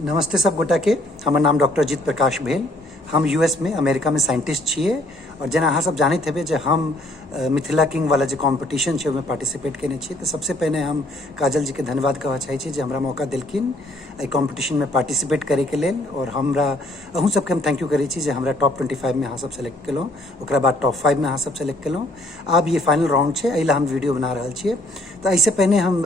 नमस्ते सब गोटा के। हमर नाम डॉक्टर अजीत प्रकाश भेल। हम यूएस में अमेरिका में साइंटिस्ट छिए और जना अहाँ सब जानते हेबे जे हम मिथिला किंग वाला जो कॉम्पिटिशन है में पार्टिसिपेट केने छिए। तो सबसे पहले हम काजल जी के धन्यवाद कहना चाहे छी जे हमरा मौका दिलकिन ए कॉम्पिटिशन में पार्टिसिपेट करे के लेल। और हमरा अहूँ सबके हम थैंक यू करे छी जे हमरा टॉप 25 में अहाँ सब सेलेक्ट केलहुँ, ओकरा बाद टॉप 5 में अहाँ सब सेलेक्ट केलहुँ। आब ये फाइनल राउंड है, एहि हम वीडियो बना रहल छिए। तो ऐसे पहले हम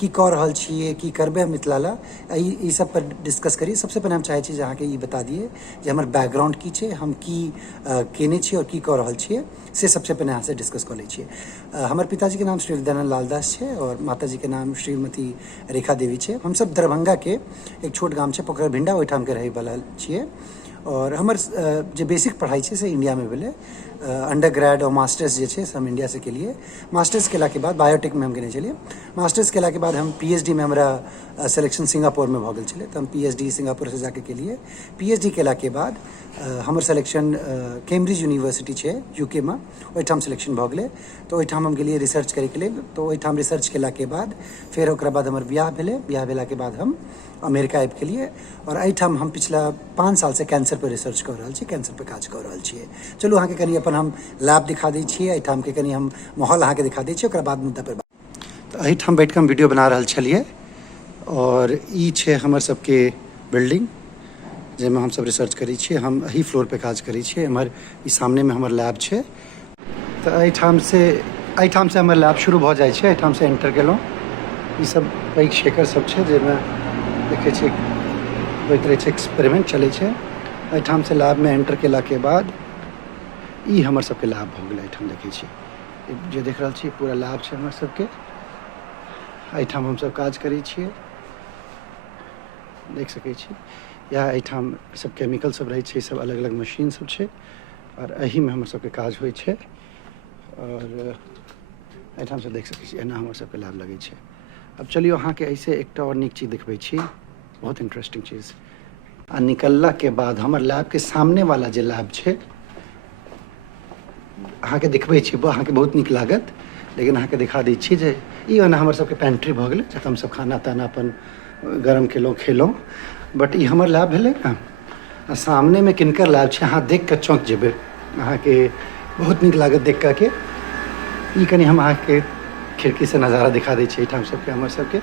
की कऽ रहल छिए, की करबे हम मिथिला ला, ई सब पर डिस्कस करिए। सबसे पहले हम चाहे छी जे अहाँ के ई बता दिए जे हमर बैकग्राउंड की छे, हम की केने छिए और की कऽ रहल छिए, से सबसे पहले अहाँ से डिस्कस कर लै छिए। हमर पिताजी के नाम श्री विद्यानंद लाल दास है और माताजी के नाम श्रीमती रेखा देवी है। हम सब दरभंगा के एक छोट गाम है पोखरभिंडा, ओहिठाम के रहे वाला छिए। और हमर जो बेसिक पढ़ाई है से इंडिया में भेले। अंडर ग्रेड और मास्टर्स जे है हम इंडिया से के लिए। मास्टर्स केला के बाद बायोटेक में हम केने चलिए। मास्टर्स केला के बाद हम पीएचडी में हमारा सिलेक्शन सिंगापुर में भऽ गेल छलै, तो हम पीएचडी सिंगापुर से जाके के लिए। पीएचडी केला के बाद हमर सिलेक्शन कैम्ब्रिज यूनिवर्सिटी है यूके में, ओहिठाम सिलेक्शन भऽ गेलै। तो ओहिठाम हम गेलिए रिसर्च करे के लेल। तो ओहिठाम रिसर्च केला के बाद फिर ओकरा बाद हमर बियाह भेलै। बियाह भेला के बाद हम अमेरिका आबि गेलिए और एहिठाम हम पिछला 5 साल से कैंसर पर रिसर्च कर रहल छी, कैंसर पर काज कर रहल छिए। चलू अहाँ के कनी अपन हम लैब दिखा दै छिए, एहिठाम के कनी हम माहौल अहाँ के दिखा दै छिए, ओकरा बाद मुद्दा पर। तो एहिठाम बैठ के हम वीडियो बना रहल छलिए और ई छै हमर सबके बिल्डिंग जैमे हम सब रिसर्च करी छिए। हम एही फ्लोर पे काज करी छिए। हमर ई सामने में हमर लैब छै। तो एहिठाम से हमर लैब शुरू भऽ जाइ छै। एहिठाम से एंटर केलहुँ। ई सब पैघ शेकर सब छै जैमे देखे छिए होइत रहै छै, एक्सपेरिमेंट चलै छै। एहिठाम से लैब में एंटर केला के बाद ई हमर सबके लैब भऽ गेलै। एहिठाम देखै छी जे देख रहल छी पूरा लैब छै हमर सबके। एहिठाम हम सब काज करै छिए, देख सकै छी। या एहिठाम सब केमिकल सब रहै छै, सब अलग अलग मशीन सब छै और एही में हमर सबके काज होइ छै। और एहिठाम से देख सकै छी एना हमर सबके लैब लगै छै। अब चलिए अहाँ के ऐसे एक और नीक चीज देखबै छी, बहुत इंटरेस्टिंग चीज। आ निकलला के बाद हमर लैब के सामने वाला जे लैब छै अहाँ के देखबै छी, वो अहाँ के बहुत नीक लागत। लेकिन अहाँ के दिखा दै छी जे ई ओना हमर सबके पेंट्री भऽ गेलै, जतऽ हम सब खाना ताना अपन गरम केलहुँ खेलहुँ। बट ई हमर लैब भेलै ने। आ सामने में किनकर लैब छै अहाँ देख के चौंक जेबै, अहाँ के बहुत नीक लागत देख के। ई कनी हम अहाँ के खिड़की से नज़ारा दिखा दै छी। एहिठाम सबके हमर सबके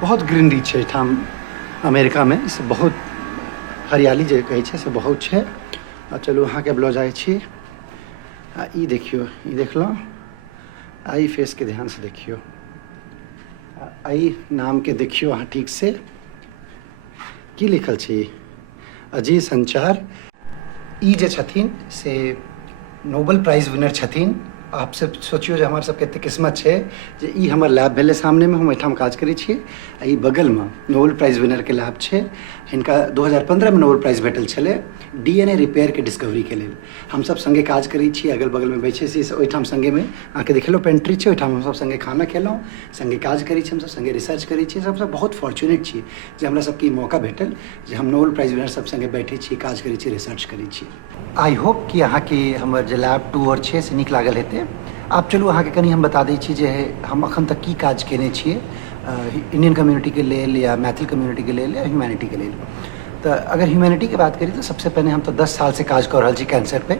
बहुत ग्रीनरी छै एहिठाम अमेरिका में। इस बहुत हरियाली जे कहै छै से बहुत छै। आ चलू अहाँ के लऽ जाइ छी। आ ई देखियो, ई देखलहुँ। आ ई फेस के ध्यान से देखियो, आई नाम के देखियो अहाँ ठीक से की लिखल छै, अजीत संचार। ई जे छथिन से नोबेल प्राइज विनर छथिन। आप सब सोचियो जे हमार सबके एते किस्मत है जे ई हमर लैब भेले सामने में, हम एहिठाम काज करै छिए। ई बगल में नोबेल प्राइज विनर के लैब छै। हिनका 2015 में नोबेल प्राइज भेटल छलै डीएनए रिपेयर के डिस्कवरी के लेल। हम सब संगे काज करै छी, अगल बगल में बैठे छी। ओहिठाम संगे में अहाँ के देखलहुँ पेंट्री छै, ओहिठाम हम सब संगे खाना खेलहुँ, संगे काज करै छी, हम सब संगे रिसर्च करै छी। सब बहुत फॉर्चुनेट छी जे हमरा सबके मौका भेटल जे हम नोबेल प्राइज विनर सब संगे बैठे छी, काज करै छी, रिसर्च करै छी। आई होप कि अहाँ के हमर जे लैब टूर छै से नीक लागल हेतै। आप चलू अहाँ के कनी हम बता दै छी जे हम अखन तक की काज केने छिए इंडियन कम्युनिटी के लेल या मैथिल कम्युनिटी के लेल या ह्यूमैनिटी के लेल। तो अगर ह्यूमैनिटी की बात करी तो सबसे पहले हम तो 10 साल से काज कर रहल छी कैंसर पे।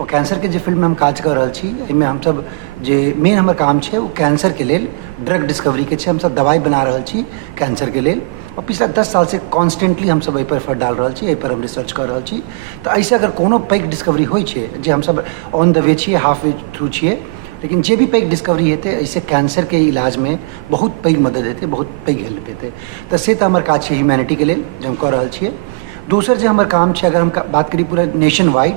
और कैंसर के जो फील्ड में हम काज कर रहल छी, एहिमे हम सब जे मेन हमर काम है वो कैंसर के लेल ड्रग डिस्कवरी के छै। हम सब दवाई बना रहल छी कैंसर के लेल और पिछला 10 साल से कॉन्स्टेंटली हम सब एहि पर एफर्ट डाल रहल छी, एहि पर हम रिसर्च कर रहल छी। तो ऐसे अगर कोनो पैघ डिस्कवरी होइ छै जे हम सब ऑन द वे छिए, हाफ वे थ्रू छिए, लेकिन जे भी पैघ डिस्कवरी हेतै ऐसे कैंसर के इलाज में बहुत पैघ मदद हेतै, बहुत पैघ हेल्प हेतै। तो से तो हमर काज छै ह्यूमैनिटी के लेल जो हम कर रहल छिए। दोसर जे हमर काम छै, अगर हम बात करी पूरा नेशन वाइड,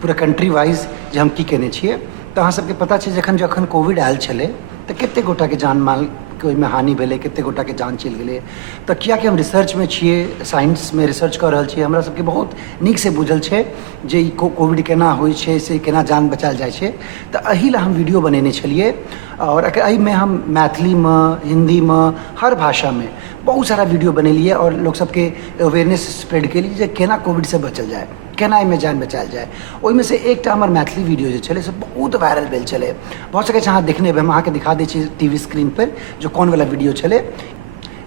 पूरा कंट्री वाइज जे हम की केने छिए, तो अहाँ सबके पता छै जखन जखन कोविड आयल छलै तो कते गोटा के जान माल के ओहिमे हानि भेलै, कते गोटा के जान चलि गेलै। तो कियाकि हम रिसर्च में छिए, साइंस में रिसर्च कर रहल छिए, हमरा सबके बहुत नीक से बुझल छै जे ई कोविड केना होइ छै, से केना जान बचायल जाइ छै। तो एही ला हम वीडियो बनेने छलिए। और एहिमे हम मैथिली में, हिंदी में, हर भाषा में बहुत सारा वीडियो बनेलिए और लोग सबके अवेयरनेस स्प्रेड केलिए जे केना कोविड से बचल जाए, केना एहिमे जान बचायल जाए। ओहिमे से एकटा हमर मैथिली वीडियो जे छलै से बहुत वायरल भेल छलै। बहुत सकै छै अहाँ देखने हेबै, हम अहाँके दिखा दै छी टीवी स्क्रीन पर जो कौन वाला वीडियो छलै।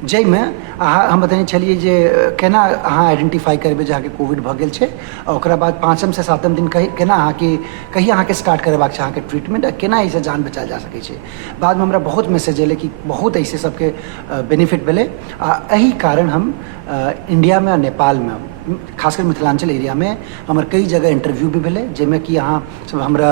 जाहिमे अहाँ हम बताने छलिए जे केना अहाँ आइडेंटिफाई करबै जे अहाँके कोविड भऽ गेल छै, और ओकरा बाद 5म से 7म दिन केना अहाँके कहिया अहाँके स्टार्ट करबाक छै अहाँके ट्रीटमेंट, आ केना एहिसँ जान बचायल जा सकै छै। बादमे हमरा बहुत मैसेज एलै कि बहुत ऐसे सबके बेनिफिट भेलै, आ एही कारण हम इंडियामे और नेपालमे खासकर मिथिलांचल एरियामे हमर कई जगह इंटरव्यू भी भेलै, जाहिमे कि अहाँ सब हमरा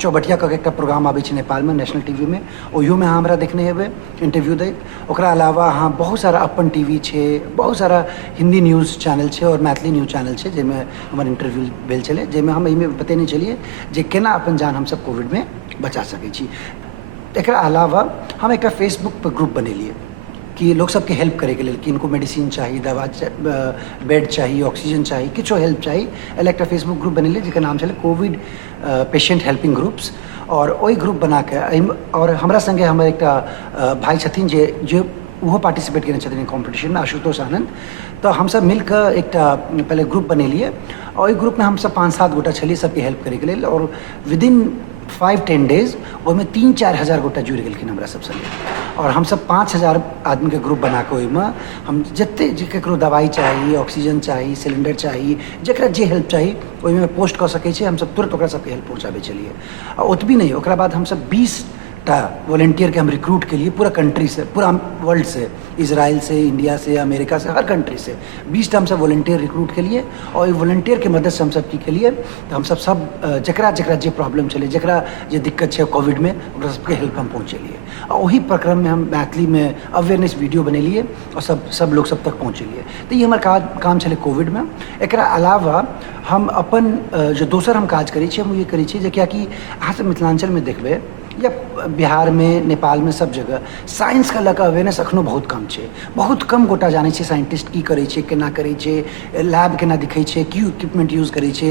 चौबटिया कऽ के एकटा प्रोग्राम आबै छै नेपालमे नेशनल टीवीमे, ओहियोमे अहाँ हमरा देखने हेबै इंटरव्यू दैत। ओकरा अलावा अहाँ बहुत सारा अपन टीवी छै, बहुत सारा हिंदी न्यूज़ चैनल छै और मैथिली न्यूज़ चैनल छै जाहिमे हमर इंटरव्यू भेल छलै, जाहिमे हम एहिमे बतेने छलिए जे केना अपन जान हमसब कोविडमे बचा सकै छी। एकरा अलावा हम एकटा फेसबुक पर ग्रुप बनेलिए कि लोग सबके हेल्प करैके लेल, कि इनको मेडिसिन चाहिए, दवा बेड चाहिए, ऑक्सीजन चाहिए, किछो हेल्प चाहिए, एल एकटा फेसबुक ग्रुप बनेलिए जेकर नाम छलै कोविड पेशेंट हेल्पिंग ग्रुप्स। और ओहि ग्रुप बनाके और हमरा संगे हमर एकटा भाई छथिन जे ओहो पार्टिसिपेट केने छथिन कॉम्पिटिशन में, आशुतोष आनंद। तो हमसब मिलकर एकटा पहले ग्रुप बनेलिए, और ओहि ग्रुप में हमसब 5-7 गोटा छलिए सबके हेल्प करैके लेल, और विदिन 5-10 डेज ओहिमे 3-4 हज़ार गोटा जुड़ि गेलखिन हमरा सब संगे। और हमसब 5,000 आदमी के ग्रुप बना के ओहिमे हम जते ककरो दवाई चाहिए, ऑक्सीजन चाहिए, सिलेंडर चाहिए, जकरा जे हेल्प चाहिए ओहिमे पोस्ट कऽ सकै छै, हमसब तुरंत ओकरा सबके हेल्प पहुँचाबै छलिए। और ओतबी नहीं, ओकरा बाद हमसब 20 वॉलंटियर के हम रिक्रूट के लिए पूरा कंट्री से, पूरा वर्ल्ड से, इजराइल से, इंडिया से, अमेरिका से, हर कंट्री से 20 हम सब वॉलंटियर रिक्रूट के लिए। और वॉलंटियर के मदद से हम सब की के लिए तो हम सब जकरा जकरा जे प्रॉब्लम चले, जकरा जे दिक्कत है कोविड में, ओकरा सबके हेल्प हम पहुँचेलिए। और वही प्रक्रम में हम मैथिली में अवेयरनेस वीडियो बनेलिए और सब लोग सब तक पहुँचेलिए। तो ये हमारे काम चले कोविड में। एकरा अलावा हम अपन जो दोसर हम काज करै छी, हम ये करै छी जे कियाकि अहाँ सब मिथिलांचल में देखबै या बिहार में, नेपाल में, सब जगह साइंस का लऽ कऽ अवेयरनेस अखनो बहुत कम छै। बहुत कम गोटा जानै छै साइंटिस्ट की करै छै, केना करै छै, लैब केना दिखै छै, की इक्विपमेंट यूज करै छै,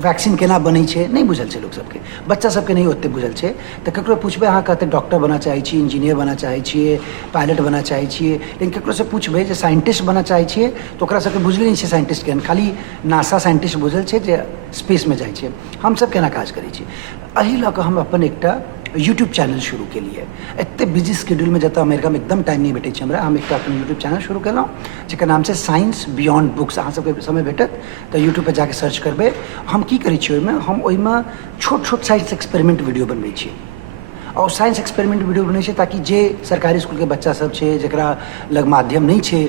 वैक्सीन केना बनै छै, नहीं बुझल छै लोग सबके, बच्चा सबके नहीं ओते बुझल छै। तऽ ककरो पूछबै अहाँ कहते डॉक्टर बना चाहै छी, इंजीनियर बना चाहै छियै, पायलट बना चाहै छियै, लेकिन ककरो से पूछबै जे साइंटिस्ट बना चाहै छियै तऽ ओकरा सबके बुझले नहीं छै साइंटिस्ट केहन, खाली नासा साइंटिस्ट बुझल छै जे स्पेस में जाइ छै। हम सब केना काज करै छी, एही लऽ कऽ हम अपन एकटा यूट्यूब चैनल शुरू के लिए, एते बिजी शेड्यूल में जतऽ अमेरिका में एकदम टाइम नहीं भेटै छै हमरा, हम एकटा अपन यूट्यूब चैनल शुरू केलहुँ जेकर नाम छै साइंस बियॉन्ड बुक्स। अहाँ सबके समय भेटत तऽ यूट्यूब पर जाके सर्च करबै। हम की करै छियै ओहिमे, हम ओहिमे छोट छोट साइंस एक्सपेरिमेंट वीडियो बनबै छी, और साइंस एक्सपेरिमेंट वीडियो बनै छै ताकि जे सरकारी स्कूल के बच्चा सब छै जकरा लग माध्यम नहीं छै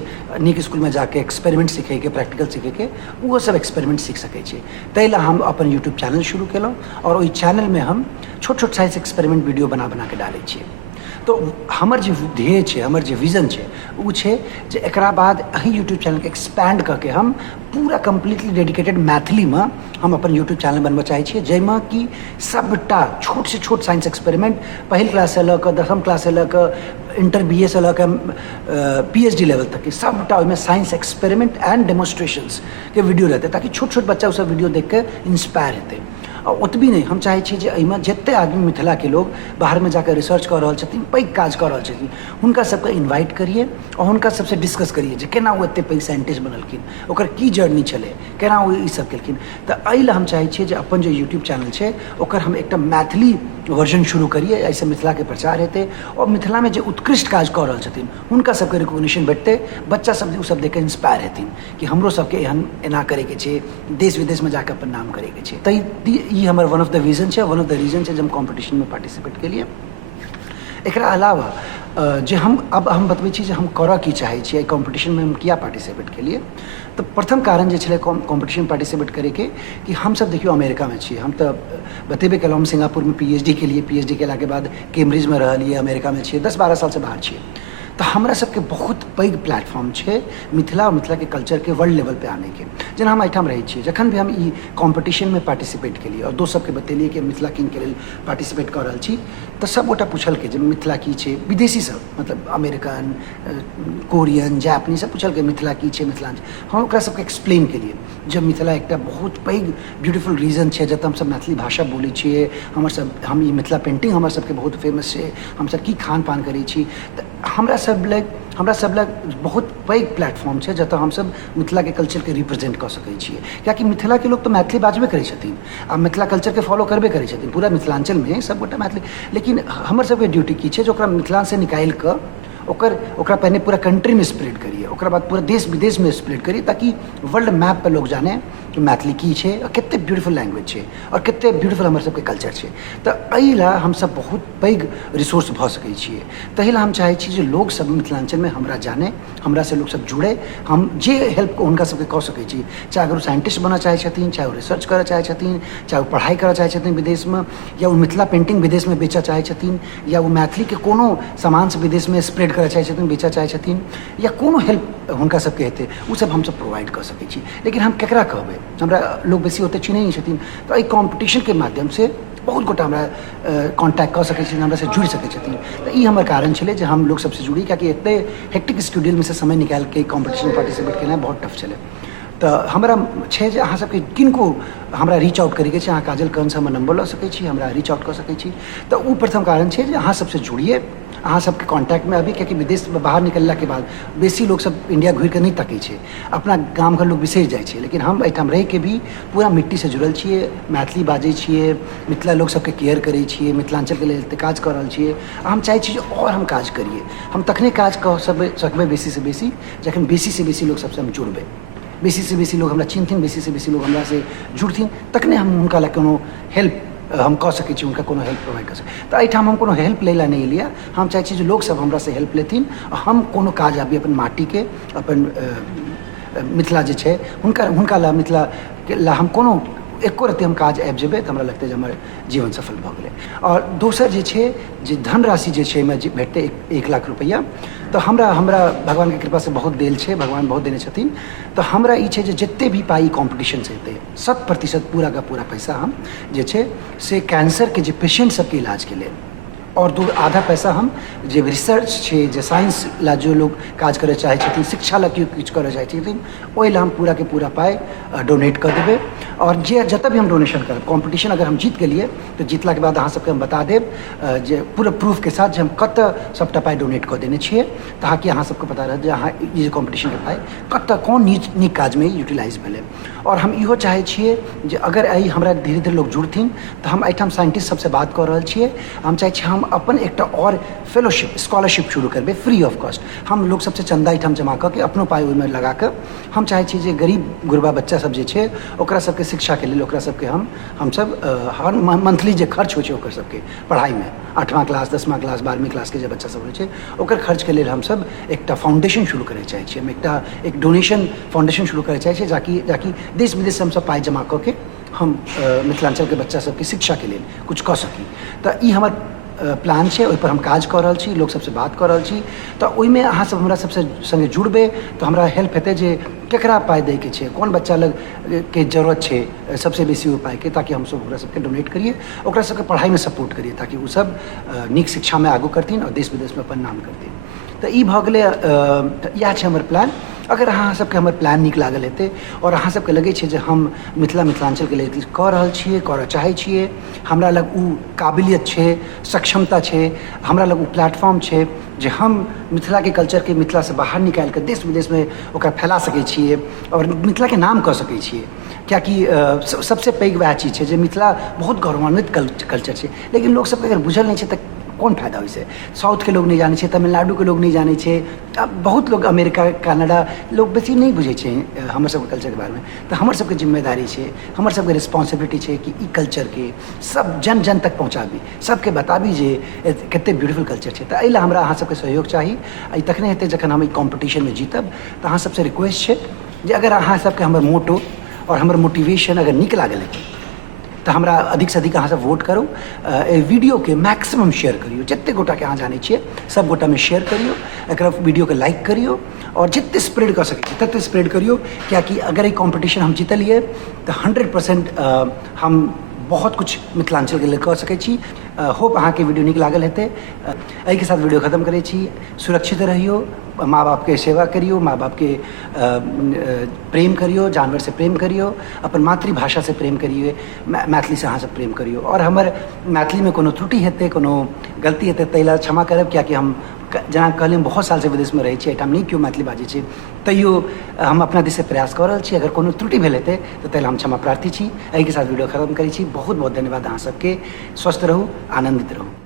नीक स्कूल में जाके एक्सपेरिमेंट सीखैके, प्रैक्टिकल सीखैके, वो सब एक्सपेरिमेंट सीख सकै छै। ताहि लए हम अपन यूट्यूब चैनल शुरू केलहुँ, और ओहि चैनल में हम छोट छोट साइंस एक्सपेरिमेंट वीडियो बना के डालै छियै। तो हमर जे ध्येय छै, हमर जे विजन छै, वो छै जे एकरा बाद अही यूट्यूब चैनल के एक्सपैंड करके हम पूरा कम्प्लीटली डेडिकेटेड मैथिली में हम अपन यूट्यूब चैनल बनबऽ चाहै छियै, जाहिमे कि सबटा छोट से छोट साइंस एक्सपेरिमेंट पहिल क्लास से लऽ कऽ 10वीं क्लास से लऽ कऽ इंटर BA से लऽ कऽ PhD लेवल तक के सबटा ओहिमे साइंस एक्सपेरिमेंट एंड डेमोन्स्ट्रेशंस के वीडियो रहतै, ताकि छोट छोट बच्चा सब वीडियो देख के इंस्पायर हेतै। और ओतबी नहीं, हम चाहै छी जे एहिमे जते आदमी मिथिला के लोग बाहर में जाकर रिसर्च कऽ रहल छथिन, पैघ काज कऽ रहल छथिन, हुनका सबके इन्वाइट करिए और हुनका सबसे डिस्कस करिए जे केना वो एते पैघ साइंटिस्ट बनलखिन, ओकर की जर्नी छलै, केना वो ई सब केलखिन। तऽ एहि लए हम चाहै छियै जे अपन जो यूट्यूब चैनल छै ओकर हम एकटा मैथिली वर्जन शुरू करिए, ऐसे मिथिला के प्रचार हेतै, और मिथिला में जे उत्कृष्ट काज कऽ रहल छथिन हुनका सबके रिकॉग्निशन भेटतै, बच्चा सब ओ सब देख के इंस्पायर हेथिन कि हमरो सबके एहन एना करैके छै, देश विदेश में जाकर अपन नाम करैके छै। तऽ ई हमर वन ऑफ द विजन छै, वन ऑफ द रीजन छै जे हम कॉम्पिटिशन में पार्टिसिपेट के लिए। एकरा अलावा जे हम बतबै छी जे हम करऽ की चाहै छियै, कॉम्पिटिशन में हम किया पार्टिसिपेट के लिए। तो प्रथम कारण जे छलै कॉम्पिटिशन पार्टिसिपेट करैके कि हम सब देखियो अमेरिका में छियै, हम तऽ बतेबे केलहुँ हम सिंगापुर में PhD के लिए, PhD केलाके बाद कैम्ब्रिज में रहलियै, अमेरिका में छियै, 10-12 साल से बाहर छियै। तो हमरा सबके बहुत पैघ प्लेटफॉर्म छै मिथिला और मिथिला के कल्चर के वर्ल्ड लेवल पे आने के। जेना हम एहिठाम रहै छियै, जखन भी हम ई कॉम्पिटिशन में पार्टिसिपेट के लिए और दोस्त सबके बतेलिए कि मिथिला किंग के लेल पार्टिसिपेट कर रहल छी, तो सब गोटा पूछलकै जे मिथिला की छै, विदेशी सब मतलब अमेरिकन, कोरियन, जापानी सब पूछलकै मिथिला की छै, मिथिलांचल। हम ओकरा सबके एक्सप्लेन केलिए जब मिथिला एकटा बहुत पैघ ब्यूटीफुल रीजन छै जतऽ हम सब मैथिली भाषा बोलै छियै, हम ई मिथिला पेंटिंग हमर सबके बहुत फेमस छै, हम सब की खान पान करै छी। तऽ हमरा सब लग बहुत पैघ प्लेटफॉर्म छै जतऽ हम सब मिथिला के कल्चर के रिप्रेजेंट कऽ सकै छियै, कियाकि मिथिला के लोग तो मैथिली बाजबे करै छथिन आ मिथिला कल्चर के फॉलो करबे करै छथिन, पूरा मिथिलांचल में सब गोटा मैथिली। लेकिन हमर सबके ड्यूटी की छै जे ओकरा मिथिला से निकालि कऽ ओकरा पहले पूरा कंट्री में स्प्रेड करिए, ओकरा बाद पूरा देश विदेश में स्प्रेड करिए, ताकि वर्ल्ड मैप पर लोग जाने कि मैथिली की है और कितने ब्यूटीफुल लैंग्वेज है और कितने ब्यूटीफुल हमारे सबके कल्चर है। तो एहि ला हम सब बहुत पैघ रिसोर्स भ सकै छियै। तहि ला हम चाहै छी जे लोग सब मिथिलांचल में हमरा जाने, हमरा से लोग सब जुड़े, हम जे हेल्प हुनका सबके कऽ सकै छी, चाहे अगर वो साइंटिस्ट बनना चाहै छथिन, चाहे वो रिसर्च करऽ चाहै छथिन, चाहे वो पढ़ाई करऽ चाहै छथिन विदेश में, या वो मिथिला पेंटिंग विदेश में बेचऽ चाहै छथिन, या वो मैथिली के कोनो सामान से विदेश में स्प्रेड करऽ चाहै छथिन, बेचऽ चाहै छथिन, या कोनो हेल्प हुनका सबके हेतै, वो सब हम सब प्रोवाइड कऽ सकै छी। लेकिन हम केकरा कहबै, हमरा लोग बेसी ओते चिन्है नहि छथिन। तो एहि कॉम्पिटिशन के माध्यम से बहुत गोटा हमरा कॉन्टैक्ट कर सकै छथिन, हमरा से जुड़ि सकै छथिन। तो ई हमर कारण छलै जे हम लोग सबसे जुड़ी, कियाकि एते हेक्टिक शेड्यूल में से समय निकाल के कॉम्पिटिशन में पार्टिसिपेट केनाइ बहुत टफ छलै। तो हमरा छै जे अहाँ सबके किनको हमरा रीच आउट करैके छै, अहाँ काजल कंस हमर नंबर लऽ सकै छी, हमरा रीच आउट कऽ सकै छी। तो वो प्रथम कारण छै जे अहाँ सबसे जुड़िए, अहाँ सबके कॉन्टैक्ट में अभी, कियाकि विदेश में बाहर निकलला के बाद बेसी लोग सब इंडिया घुरि के नहीं तकै छै, अपना गाम घर लोग बिसरि जाइ छै। लेकिन हम एहिठाम रहि के भी पूरा मिट्टी से जुड़ल छियै, मैथिली बाजै छियै, मिथिला लोग सबके केयर करै छियै, मिथिलांचल के लेल काज कऽ रहल छियै। हम चाहै छी जे और हम काज करिए, हम तखने काज कऽ सकबै बेसी से बेसी जखन बेसी से बेसी लोग सबसे हम जुड़बै, बेसी से बेसी लोग हमरा चिन्हथिन, बेसी से बेसी लोग हमरा से जुड़थिन, तखने हम हुनका लए कोनो हेल्प हम कऽ सकै छी, हुनका कोनो हेल्प प्रोवाइड कर सकै। तो एहिठाम हम कोनो हेल्प लै ला नहीं लिया, हम चाहै छी जे लोग सब हमरा से हेल्प लेथिन, हम कोनो काज आबी अपन माटी के, अपन मिथिला जे छै हुनका ला, मिथिला के ला हम कोनो एको रत्ती हम काज आबि जेबै तऽ हमरा लगतै जे हमर जीवन सफल भऽ गेलै। और दोसर जे छै जे धनराशि जे छै भेटतै 1 लाख रुपैया, तो हमरा भगवान के कृपा से बहुत देल छै, भगवान बहुत देने छथिन। तो हमरा ई छै जे जते भी पाई कॉम्पिटिशन से हेतै 100% पूरा का पूरा पैसा हम जे छै से कैंसर के जे पेशेंट सबके इलाज के लेल, और आधा पैसा हम जे रिसर्च छै, जे साइंस ला जो लोग काज करे चाहे छथिन, शिक्षा ला किछु करे चाहे छथिन, ओहि ला हम पूरा के पूरा पाई डोनेट कर देबै। और जे जतऽ भी हम डोनेशन करब, कॉम्पिटिशन अगर हम जीत गेलिए तो जीतला के बाद अहाँ सबके हम बता देब जे पूरा प्रूफ के साथ जे हम कतऽ सबटा पाई डोनेट कऽ देने छियै, ताकि अहाँ सबके पता रहत जे अहाँ ई कॉम्पिटिशन के पाई कतऽ कोन नीक काज में यूटिलाइज भेलै। और हम इहो चाहै छियै जे अगर एहि हमरा धीरे धीरे लोग जुड़थिन तो हम एहिठाम साइंटिस्ट सबसे बात कऽ रहल छियै, हम चाहै छी हम अपन एकटा और फेलोशिप स्कॉलरशिप शुरू करबै फ्री ऑफ कॉस्ट। हम लोग सबसे चंदा एहिठाम जमा कऽ के अपनो पाई ओहिमे लगा कऽ हम चाहै छी जे गरीब गुरबा बच्चा सब जे छै ओकरा सबके शिक्षा के लेल, ओकरा सबके हम सब हर मंथली जे खर्च होइ छै ओकर सबके पढ़ाई में, 8वां क्लास 10वां क्लास 12वीं क्लास के जे बच्चा सब होइ छै ओकर खर्च के लेल हम सब एकटा फाउंडेशन शुरू करय चाहै छियै, हम एक डोनेशन फाउंडेशन शुरू करय चाहै छियै, जाकि देश विदेश से हम सब पाई जमा कऽ के हम मिथिलांचल के बच्चा सबके शिक्षा के लेल कुछ कऽ सकी। तऽ ई हमर प्लान छै, ओहि पर हम काज कऽ रहल छी, लोग सबसे बात कऽ रहल छी। तऽ ओहिमे अहाँ सब हमरा सबसे संगे जुड़बै तऽ हमरा हेल्प हेतै जे केकरा पाई दै के छै, कोन बच्चा लग के जरूरत छै सबसे बेसी ओ पाई के, ताकि हम सब ओकरा सबके डोनेट करिए, ओकरा सबके पढ़ाई में सपोर्ट करिए, ताकि वो सब नीक शिक्षा में आगू करथिन और देश विदेश में अपन नाम करथिन। तो ई भऽ गेलै, इएह छै हमर प्लान। अगर अहाँ सबके हमर प्लान नीक लागल हेतै और अहाँ सबके लगै छै जे हम मिथिलांचल के लेल किछु कऽ रहल छियै, करऽ चाहै छियै, हमरा लग उ काबिलियत छै, सक्षमता छै, हमरा लग उ प्लेटफॉर्म छै जे हम मिथिला के कल्चर के मिथिला से बाहर निकाल के देश विदेश में ओकरा फैला सकै छियै और मिथिला के नाम कऽ सकै छियै। कियाकि सबसे पैघ वएह चीज छै जे मिथिला बहुत गौरवान्वित कल्चर छै, लेकिन लोग सबके अगर बुझल नहीं छै तऽ कोन फायदा होइसे। साउथ के लोग नहीं जाने, तमिलनाडु के लोग नहीं जाने, बहुत लोग अमेरिका कनाडा लोग बेसी नहीं बुझे हमर सबके कल्चर के बारे में। तो हमर सबके जिम्मेदारी है, हमर सबके रिस्पॉन्सिबिलिटी है कि ई कल्चर के सब जन जन तक पहुँचाबी, सबके बताबी जे कते ब्यूटीफुल कल्चर है। तो एहि ला हमरा अहाँ सबके सहयोग चाही, तखने हेतै जखन हम ई कॉम्पिटिशन में जीतब। तो अहाँ सबसे रिक्वेस्ट है जे अगर अहाँ सबके हमर मोटो और हमर मोटिवेशन अगर नीक लागल है तो हमरा अधिक से अधिक अहाँ सब वोट करू, वीडियो के मैक्सिमम शेयर करियो, जिते गोटा के अहाँ जाने छिए सब गोटा में शेयर करियो, एक वीडियो के लाइक करियो और जिते स्प्रेड कर सके तते स्प्रेड करियो। क्या कि अगर ये कॉम्पिटिशन हम जीतलिए तो 100% हम बहुत कुछ मिथिलांचल के लिए कर सकै छी। होप अहाँ के वीडियो नीक लागल हेतै। एहि के साथ वीडियो खत्म करै छी। सुरक्षित रहियो, माँ बाप के सेवा करियो, माँ बाप के प्रेम करियो, जानवर से प्रेम करियो, अपन मातृभाषा से प्रेम करिए, मैथिली से अहाँ सब प्रेम करियो। और हमर मैथिली में कोनो त्रुटि हेतै, कोनो गलती हेतै ताहि ला क्षमा करब, कियाकि हम जेना कहलिए बहुत साल से विदेश में रहै छी, एहिठाम नहीं क्यों मैथिली बाजै छी, तैयो हम अपना दिस से प्रयास कऽ रहल छी। अगर कोनो त्रुटि भेल हेतै तऽ ताहि ला हम क्षमा प्रार्थी छी। एहि के साथ वीडियो खत्म करै छी। बहुत बहुत धन्यवाद अहाँ सबके। स्वस्थ रहू, आनंदित रहू।